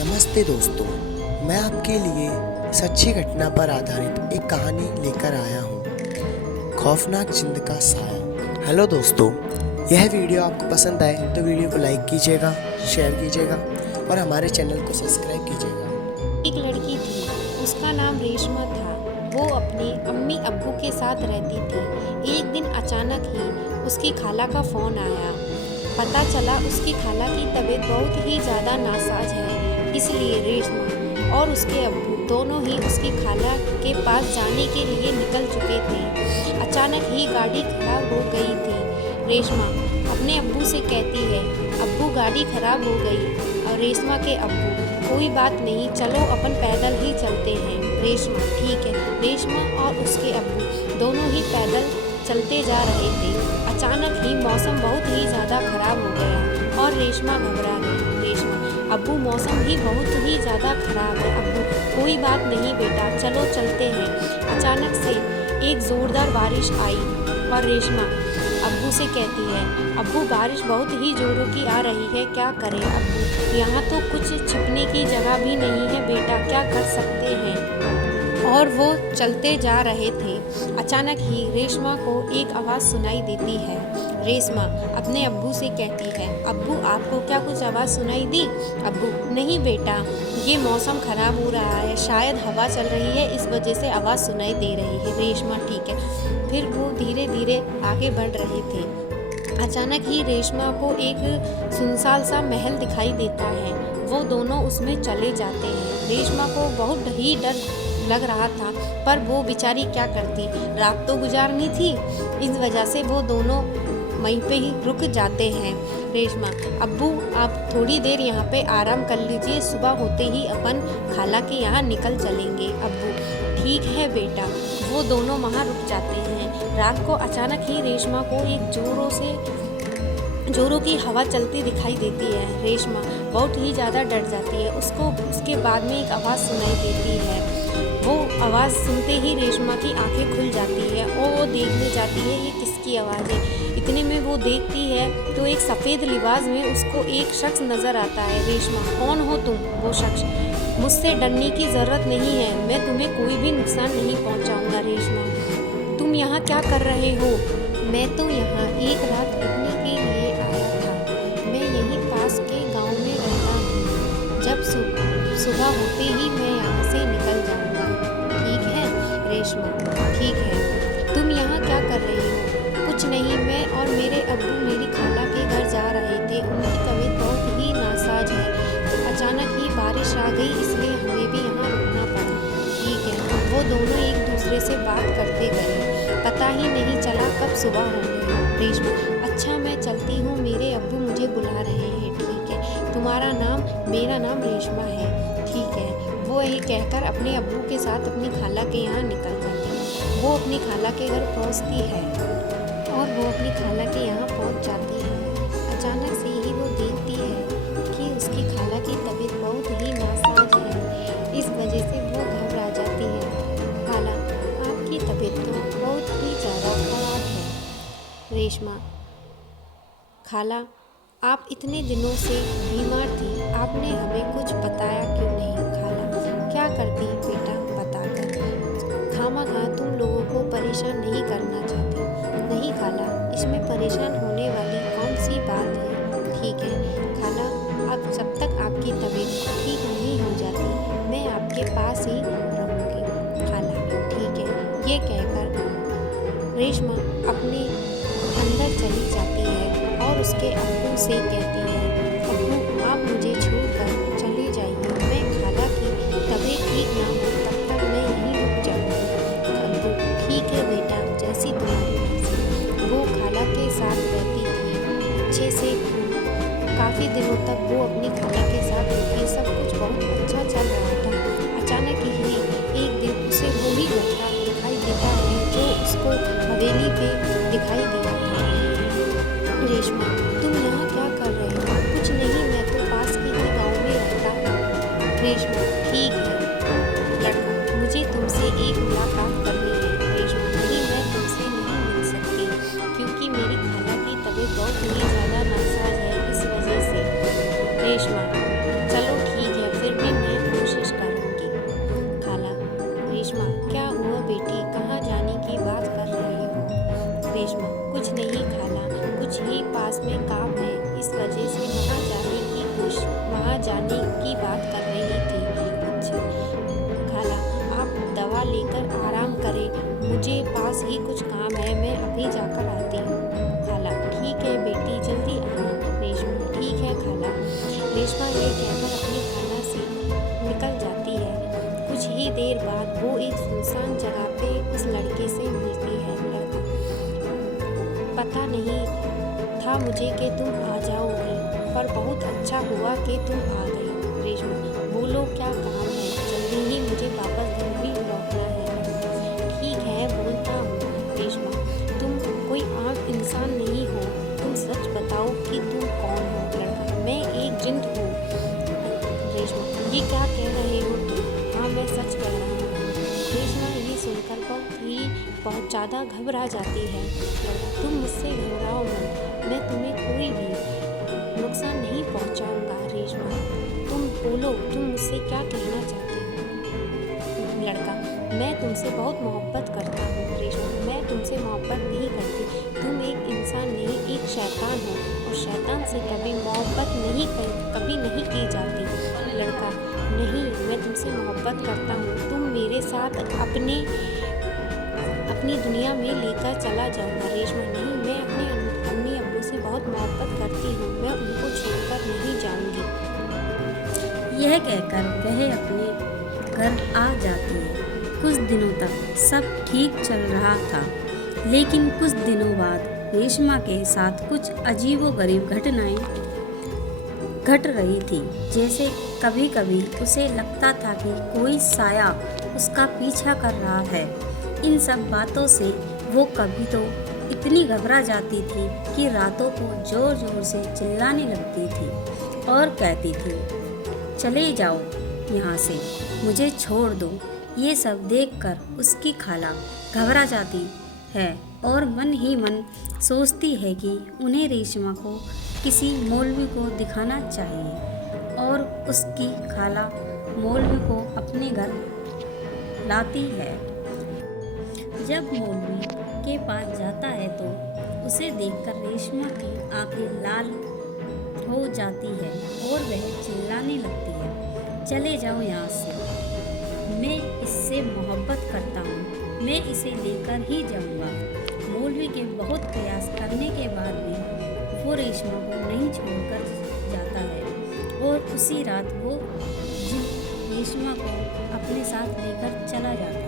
नमस्ते दोस्तों, मैं आपके लिए सच्ची घटना पर आधारित एक कहानी लेकर आया हूँ, खौफनाक जिंद का साया। हेलो दोस्तों, यह वीडियो आपको पसंद आए तो वीडियो को लाइक कीजिएगा, शेयर कीजिएगा और हमारे चैनल को सब्सक्राइब कीजिएगा। एक लड़की थी, उसका नाम रेशमा था। वो अपने अम्मी अब्बू के साथ रहती थी। एक दिन अचानक ही उसकी खाला का फ़ोन आया। पता चला उसकी खाला की तबीयत बहुत ही ज़्यादा नासाज है, इसलिए रेशमा और उसके अब्बू दोनों ही उसकी खाला के पास जाने के लिए निकल चुके थे। अचानक ही गाड़ी खराब हो गई थी। रेशमा अपने अब्बू से कहती है, अब्बू गाड़ी खराब हो गई। और रेशमा के अब्बू, कोई बात नहीं, चलो अपन पैदल ही चलते हैं। रेशमा, ठीक है। रेशमा और उसके अब्बू दोनों ही पैदल चलते जा रहे थे। अचानक ही मौसम बहुत ही ज़्यादा खराब हो गया और रेशमा घबरा गई। रेशमा, अब्बू मौसम ही बहुत ही ज़्यादा खराब है। अब्बू, कोई बात नहीं बेटा, चलो चलते हैं। अचानक से एक ज़ोरदार बारिश आई और रेशमा अब्बू से कहती है, अब्बू बारिश बहुत ही ज़ोरों की आ रही है, क्या करें अब्बू? यहाँ तो कुछ छिपने की जगह भी नहीं है बेटा, क्या कर सकते हैं? और वो चलते जा रहे थे। अचानक ही रेशमा को एक आवाज़ सुनाई देती है। रेशमा अपने अब्बू से कहती है, अब्बू आपको क्या कुछ आवाज़ सुनाई दी? अब्बू, नहीं बेटा, ये मौसम ख़राब हो रहा है, शायद हवा चल रही है, इस वजह से आवाज़ सुनाई दे रही है। रेशमा, ठीक है। फिर वो धीरे धीरे आगे बढ़ रहे थे। अचानक ही रेशमा को एक सुनसान सा महल दिखाई देता है। वो दोनों उसमें चले जाते हैं। रेशमा को बहुत ही डर लग रहा था, पर वो बेचारी क्या करती, रात तो गुजारनी थी। इस वजह से वो दोनों वहीं पे ही रुक जाते हैं। रेशमा, अब्बू आप थोड़ी देर यहाँ पे आराम कर लीजिए, सुबह होते ही अपन खाला के यहाँ निकल चलेंगे। अब्बू, ठीक है बेटा। वो दोनों वहाँ रुक जाते हैं। रात को अचानक ही रेशमा को एक जोरों की हवा चलती दिखाई देती है। रेशमा बहुत ही ज़्यादा डर जाती है। उसके बाद में एक आवाज़ सुनाई देती है। वो आवाज़ सुनते ही रेशमा की आंखें खुल जाती है और वो देखने जाती है ये किसकी आवाज़ है। इतने में वो देखती है तो एक सफ़ेद लिबास में उसको एक शख्स नज़र आता है। रेशमा, कौन हो तुम? वो शख्स, मुझसे डरने की ज़रूरत नहीं है, मैं तुम्हें कोई भी नुकसान नहीं पहुंचाऊंगा। रेशमा, तुम यहाँ क्या कर रहे हो? मैं तो यहाँ एक रात रुकने के लिए आया था। मैं यहीं पास के गांव में रहता हूँ। जब सुबह होते ही मैं यहाँ से निकल जाऊँगा, ठीक है? रेशमा, ठीक है। तुम यहाँ क्या कर रही हो? कुछ नहीं, मैं और मेरे अब्बू मेरी खाला के घर जा रहे थे, उनकी तबीयत बहुत ही नासाज है। तो अचानक ही बारिश आ गई, इसलिए हमें भी यहाँ रुकना पड़ा। ठीक है। वो दोनों एक दूसरे से बात करते गए, पता ही नहीं चला कब सुबह हो गई। रेशमा, अच्छा मैं चलती हूँ, मेरे अब्बू मुझे बुला रहे हैं। ठीक है, तुम्हारा नाम? मेरा नाम रेशमा है। ठीक है। वो यही कहकर अपने अब्बू के साथ अपनी खाला के यहाँ निकल जाती है। वो अपनी खाला के घर पहुँचती है और वो अपनी खाला के यहाँ पहुँच जाती है। अचानक से ही वो देखती है कि उसकी खाला की तबीयत बहुत ही नासाज है। इस वजह से वो घबरा जाती है। खाला, आपकी तबीयत तो बहुत ही ज़्यादा खराब है। रेशमा, खाला, आप इतने दिनों से बीमार थी, आपने हमें कुछ बताया क्यों नहीं? खाला, क्या करती बेटा बताकर, खामखा तुम लोगों को परेशान नहीं करना चाहती। नहीं खाला, इसमें परेशान होने वाली कौन सी बात है? ठीक है खाला, अब जब तक आपकी तबीयत ठीक नहीं हो जाती, मैं आपके पास ही रहूँगी। खाला, ठीक है। ये कहकर रेशमा अपने अंदर चली जाती है और उसके अब्बू से कहती है, अब्बू आप मुझे छोड़कर चले जाइए, मैं खाला की तबीयत ठीक ना हो तब तक मैं यहीं रुक जाऊँगी। अब्बू, ठीक है बेटा, जैसी तुम्हारी मर्जी। वो खाला के साथ रहती थी अच्छे से। काफ़ी दिनों तक वो अपनी खाला के साथ रुकी, सब कुछ बहुत अच्छा चल रहा था। अचानक ही एक दिन उसे वही लड़का दिखाई देता है जो उसको हवेली पे दिखाई दिया था। रेशमा, तुम यहाँ क्या कर रहे हो? कुछ नहीं, मैं तो पास के ही गाँव में रहता हूँ। रेशमा, ठीक है लड़का, मुझे तुमसे एक मुलाकात करनी है। रेशमा, नहीं, मैं तुमसे नहीं मिल सकती क्योंकि मेरी खाला की तबीयत बहुत ही ज़्यादा नासाज है, इस वजह से। रेशमा, चलो ठीक है, फिर जाने की बात कर रही थी। अच्छा खाला, आप दवा लेकर आराम करें, मुझे पास ही कुछ काम है, मैं अभी जाकर आती हूँ। खाला, ठीक है बेटी, जल्दी आना। रेशमा, ठीक है खाला। रेशमा ये कहकर अपनी खाला से निकल जाती है। कुछ ही देर बाद वो एक सुनसान जगह पे उस लड़के से मिलती है। लड़का, पता नहीं था मुझे कि तुम आ जाओगी, पर बहुत अच्छा हुआ कि तुम आ गई। रेशमा, बोलो क्या काम है, जल्दी ही मुझे वापस घर भी लौटना है। ठीक है, बोलता हूँ। रेशमा, तुम कोई आम इंसान नहीं हो, तुम सच बताओ कि तुम कौन हो। लड़का, मैं एक जिन हूँ। रेशमा, ये क्या कह रहे हो तुम? हाँ, मैं सच कह रहा हूँ। रेशमा ये सुनकर बहुत ज़्यादा घबरा जाती है। लड़का, तुम मुझसे घबराओ मत, मैं तुम्हें कोई भी नुकसान नहीं पहुंचाऊंगा। रेशमा, तुम बोलो, तुम मुझसे क्या कहना चाहती हो। लड़का, मैं तुमसे बहुत मोहब्बत करता हूँ। रेशमा, मैं तुमसे मोहब्बत नहीं करती, तुम एक इंसान नहीं, एक शैतान हो, और शैतान से कभी मोहब्बत कभी नहीं की जाती। लड़का, नहीं, मैं तुमसे मोहब्बत करता हूँ, तुम मेरे साथ अपनी दुनिया में लेकर चला जाऊंगा। रेशमा, नहीं, मैं अपने अम्मी अब्बू से बहुत मोहब्बत करती हूँ, मैं उनको छोड़कर नहीं जाऊंगी। यह कहकर वह अपने घर आ जाती है। कुछ दिनों तक सब ठीक चल रहा था, लेकिन कुछ दिनों बाद रेशमा के साथ कुछ अजीबोगरीब घटनाएं घट रही थी। जैसे कभी कभी उसे लगता था कि कोई साया उसका पीछा कर रहा है। इन सब बातों से वो कभी तो इतनी घबरा जाती थी कि रातों को जोर जोर से चिल्लाने लगती थी और कहती थी, चले जाओ यहाँ से, मुझे छोड़ दो। ये सब देखकर उसकी खाला घबरा जाती है और मन ही मन सोचती है कि उन्हें रेशमा को किसी मौलवी को दिखाना चाहिए, और उसकी खाला मौलवी को अपने घर लाती है। जब मौलवी के पास जाता है तो उसे देखकर रेशमा की आंखें लाल हो जाती है और वह चिल्लाने लगती है, चले जाओ यहाँ से, मैं इससे मोहब्बत करता हूँ, मैं इसे लेकर ही जाऊँगा। मौलवी के बहुत प्रयास करने के बाद भी वो रेशमा को नहीं छोड़कर जाता है, और उसी रात वो रेशमा को अपने साथ लेकर चला जाता है।